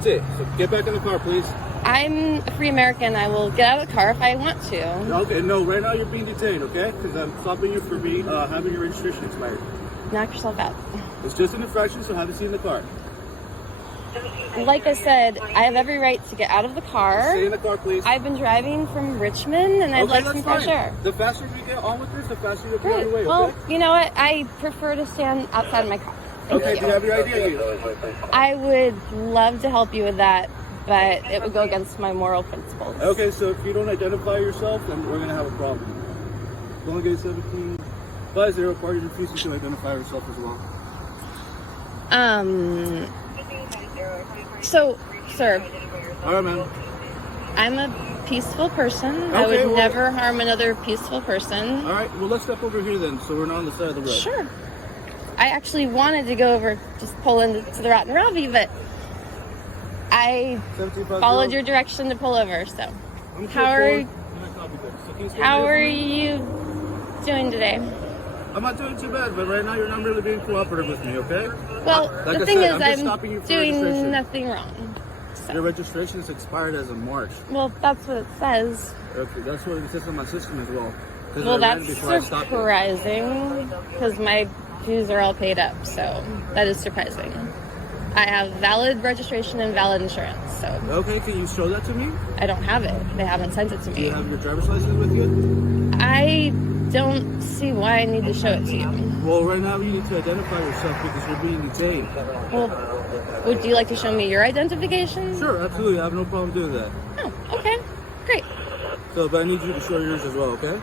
That's it. So get back in the car, please. I'm a free American. I will get out of the car if I want to. Okay, no, right now you're being detained, okay? Because I'm stopping you for having your registration expired. Knock yourself out. It's just an infraction, so have a seat in the car. Like I said, I have every right to get out of the car. Stay in the car, please. I've been driving from Richmond, and I'd like some fresh air. The faster you get on with this, the faster you'll be on your way, Well, okay? you know what? I prefer to stand outside of my car. Okay, do you have your ID? I would love to help you with that, but it would go against my moral principles. Okay, so if you don't identify yourself, then we're going to have a problem. Going to get 1750, party refusing to identify herself as well. So, sir. All right, man. I'm a peaceful person. Okay, I would never harm another peaceful person. All right, well, let's step over here then, so we're not on the side of the road. Sure. I actually wanted to go over, just pull into the Rotten Robbie, but I followed your direction to pull over, so. How are you doing today? I'm not doing too bad, but right now you're not really being cooperative with me, okay? Well, like the I thing said, is, I'm doing nothing wrong. So. Your registration is expired as of March. Well, that's what it says. Okay, that's what it says on my system as well. Well, that's surprising, because my dues are all paid up, so that is surprising. I have valid registration and valid insurance, so. Okay, can you show that to me? I don't have it. They haven't sent it to me. Do you have your driver's license with you? I don't see why I need to show it to you. Well, right now you need to identify yourself because you're being detained. Well, would you like to show me your identification? Sure, absolutely. I have no problem doing that. Oh, okay. Great. So, but I need you to show yours as well, okay?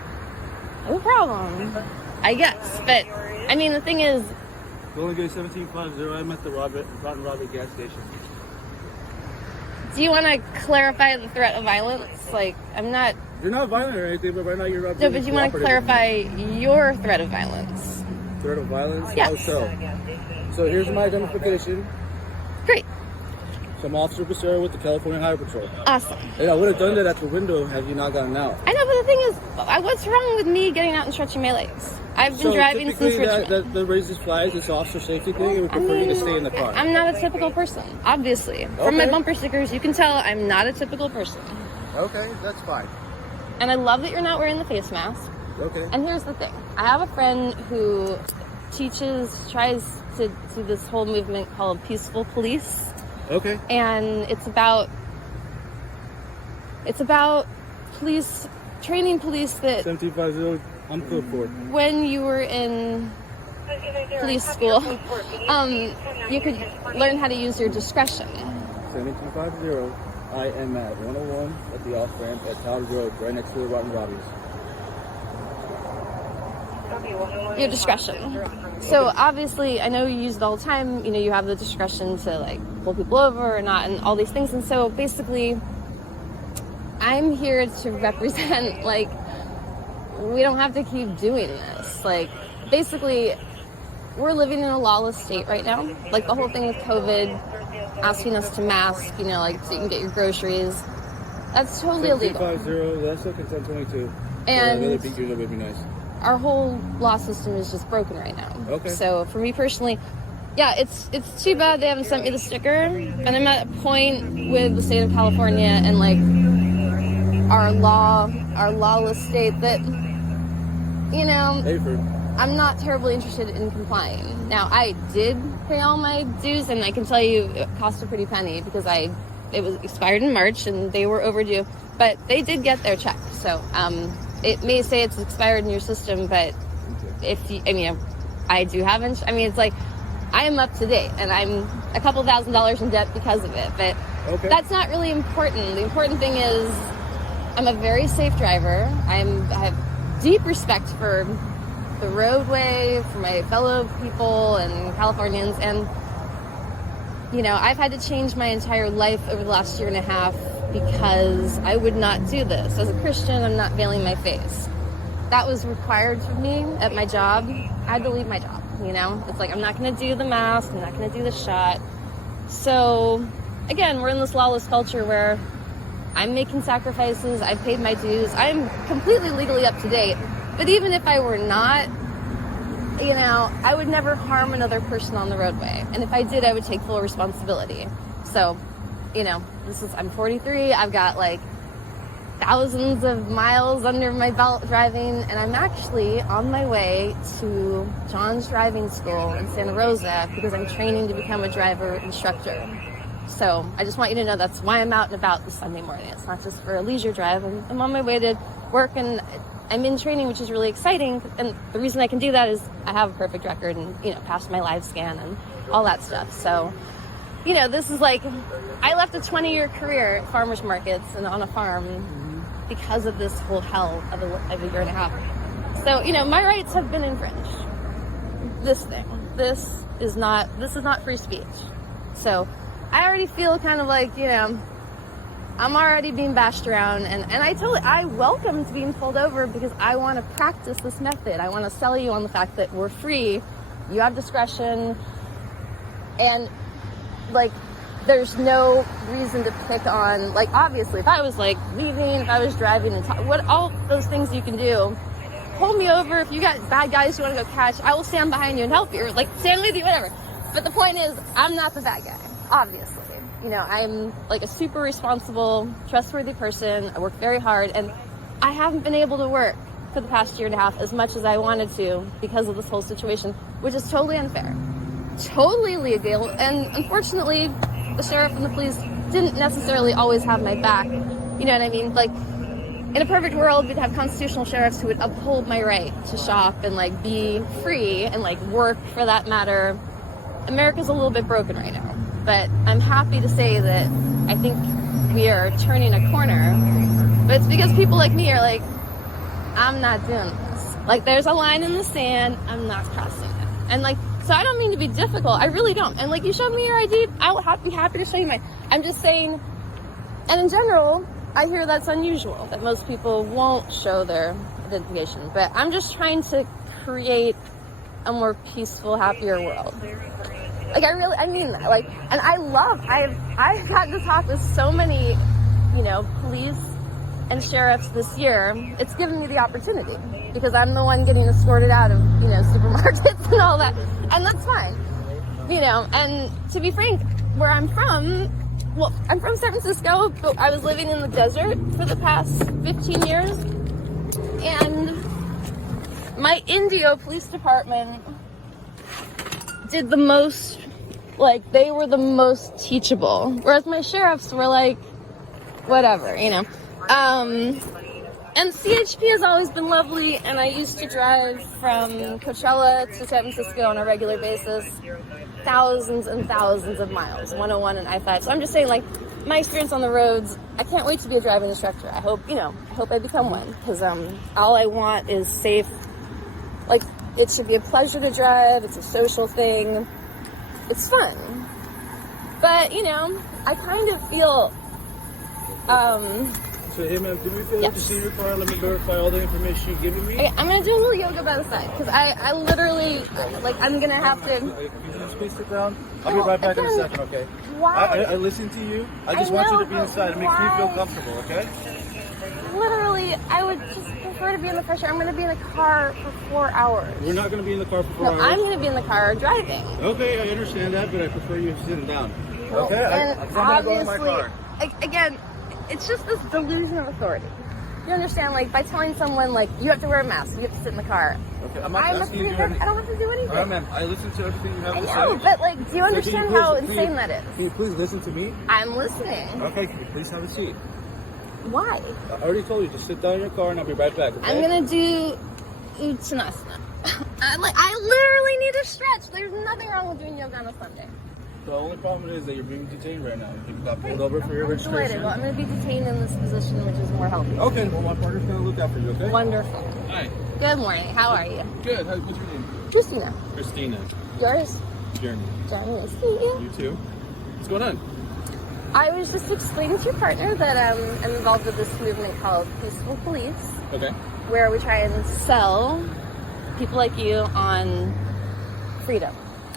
No problem. I guess, but, I mean, the thing is... Going to get 1750. I'm at the Rotten Robbie gas station. Do you want to clarify the threat of violence? Like, I'm not... You're not violent or anything, but right now you're not. No, but you want to clarify your threat of violence. Threat of violence? Yes. So here's my identification. Great. So I'm Officer Becerra with the California Highway Patrol. Awesome. Hey, I would have done that at the window had you not gotten out. I know, but the thing is, what's wrong with me getting out and stretching my legs? I've been driving since Richmond. That raises flags. It's an officer safety thing, and we prefer you to stay in the car. I'm not a typical person, obviously. Okay. From my bumper stickers, you can tell I'm not a typical person. Okay, that's fine. And I love that you're not wearing the face mask. Okay. And here's the thing. I have a friend who tries to do this whole movement called peaceful police. Okay. And it's about police, training police that... 1750, I'm good for it. When you were in police school, you could learn how to use your discretion. 1750. I am at 101 at the off-ramp at Tower Road, right next to the Rotten Robbies. Your discretion. So obviously, I know you use it all the time. You know, you have the discretion to like pull people over or not, and all these things. And so basically, I'm here to represent like we don't have to keep doing this. Like basically, we're living in a lawless state right now. Like the whole thing with COVID. Asking us to mask, you know, like so you can get your groceries. That's totally illegal. 1750, that's like 1022. And another big deal would be nice. Our whole law system is just broken right now. Okay. So for me personally, yeah, it's too bad they haven't sent me the sticker. And I'm at a point with the state of California and like our lawless state that, you know, I'm not terribly interested in complying. Now, I did pay all my dues, and I can tell you it cost a pretty penny because it was expired in March, and they were overdue. But they did get their check. So it may say it's expired in your system, but I do have it's like I am up to date, and I'm a couple $1,000s in debt because of it. But that's not really important. The important thing is I'm a very safe driver. I have deep respect for the roadway, for my fellow people and Californians, and you know, I've had to change my entire life over the last year and a half because I would not do this. As a Christian, I'm not veiling my face. That was required of me at my job. I had to leave my job, you know? It's like, I'm not gonna do the mask, I'm not gonna do the shot. So, again, we're in this lawless culture where I'm making sacrifices, I've paid my dues, I'm completely legally up to date. But even if I were not, you know, I would never harm another person on the roadway. And if I did, I would take full responsibility. So, you know, I'm 43. I've got like thousands of miles under my belt driving, and I'm actually on my way to John's driving school in Santa Rosa because I'm training to become a driver instructor. So I just want you to know that's why I'm out and about this Sunday morning. It's not just for a leisure drive. I'm on my way to work, and I'm in training, which is really exciting. And the reason I can do that is I have a perfect record and, you know, passed my live scan and all that stuff. So, you know, this is like, I left a 20-year career at farmers markets and on a farm because of this whole hell of a year and a half. So, you know, my rights have been infringed. This is not free speech. So I already feel kind of like, you know, I'm already being bashed around, and I welcomed being pulled over because I want to practice this method. I want to sell you on the fact that we're free, you have discretion, and like there's no reason to pick on, like, obviously if I was like leaving, if I was driving and what all those things you can do, pull me over. If you got bad guys you want to go catch, I will stand behind you and help you, or like stand with you, whatever. But the point is, I'm not the bad guy, obviously. You know, I'm like a super responsible, trustworthy person. I work very hard, and I haven't been able to work for the past year and a half as much as I wanted to because of this whole situation, which is totally unfair, totally illegal. And unfortunately, the sheriff and the police didn't necessarily always have my back. You know what I mean? Like, in a perfect world, we'd have constitutional sheriffs who would uphold my right to shop and like be free and like work for that matter. America's a little bit broken right now. But I'm happy to say that I think we are turning a corner. But it's because people like me are like, I'm not doing this. Like, there's a line in the sand, I'm not crossing it. And like, so I don't mean to be difficult, I really don't. And like, you showed me your ID, I will be happy to show you mine. I'm just saying, and in general, I hear that's unusual, that most people won't show their identification. But I'm just trying to create a more peaceful, happier world. Like, I mean that. Like, and I've gotten to talk with so many, you know, police and sheriffs this year. It's given me the opportunity because I'm the one getting escorted out of, you know, supermarkets and all that. And that's fine. You know, and to be frank, where I'm from, well, I'm from San Francisco, but I was living in the desert for the past 15 years. And my Indio Police Department did the most, like, they were the most teachable, whereas my sheriffs were like, whatever, you know. And CHP has always been lovely, and I used to drive from Coachella to San Francisco on a regular basis, thousands and thousands of miles, 101 and I-5. So I'm just saying, like, my experience on the roads, I can't wait to be a driving instructor. I hope, you know, I hope I become one, because all I want is safe, like, it should be a pleasure to drive. It's a social thing. It's fun. But, you know, I kind of feel, So, hey, ma'am, do me a favor to see your car? Let me verify all the information you're giving me. Okay, I'm going to do a little yoga by the side, because I literally, like, I'm going to have to. Can you just please sit down? I'll be right back in a second, okay? Why? I listen to you. I just want you to be inside. It makes me feel comfortable, okay? Literally, I would just prefer to be in the fresh air. I'm going to be in the car for 4 hours. We're not going to be in the car for 4 hours. I'm going to be in the car driving. Okay, I understand that, but I prefer you sitting down. Well, okay? I'm going to go in my car. Again, it's just this delusion of authority. You understand? Like, by telling someone, like, you have to wear a mask, you have to sit in the car. Okay, I'm not asking you to do anything. I don't have to do anything. All right, ma'am, I listen to everything you have to say. I know, but, like, do you understand how insane that is? Can you please listen to me? I'm listening. Okay, can you please have a seat? Why? I already told you to sit down in your car and I'll be right back, okay? I'm gonna do Uttanasana. I literally need to stretch. There's nothing wrong with doing yoga on a Sunday. The only problem is that you're being detained right now. You got pulled over for your registration. Well, I'm gonna be detained in this position, which is more healthy. Okay, well, my partner's gonna look out for you, okay? Wonderful. Hi. Good morning. How are you? Good. What's your name? Christina. Christina. Yours? Jeremy. Jeremy. Nice to meet you. You too. What's going on? I was just explaining to your partner that I'm involved with this movement called Peaceful Police. Okay. Where we try and sell people like you on freedom.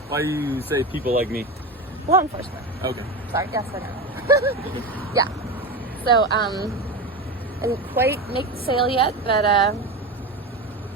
Why do you say people like me? Law enforcement. Okay. Sorry, yes, I know. Yeah. So, I didn't quite make the sale yet, but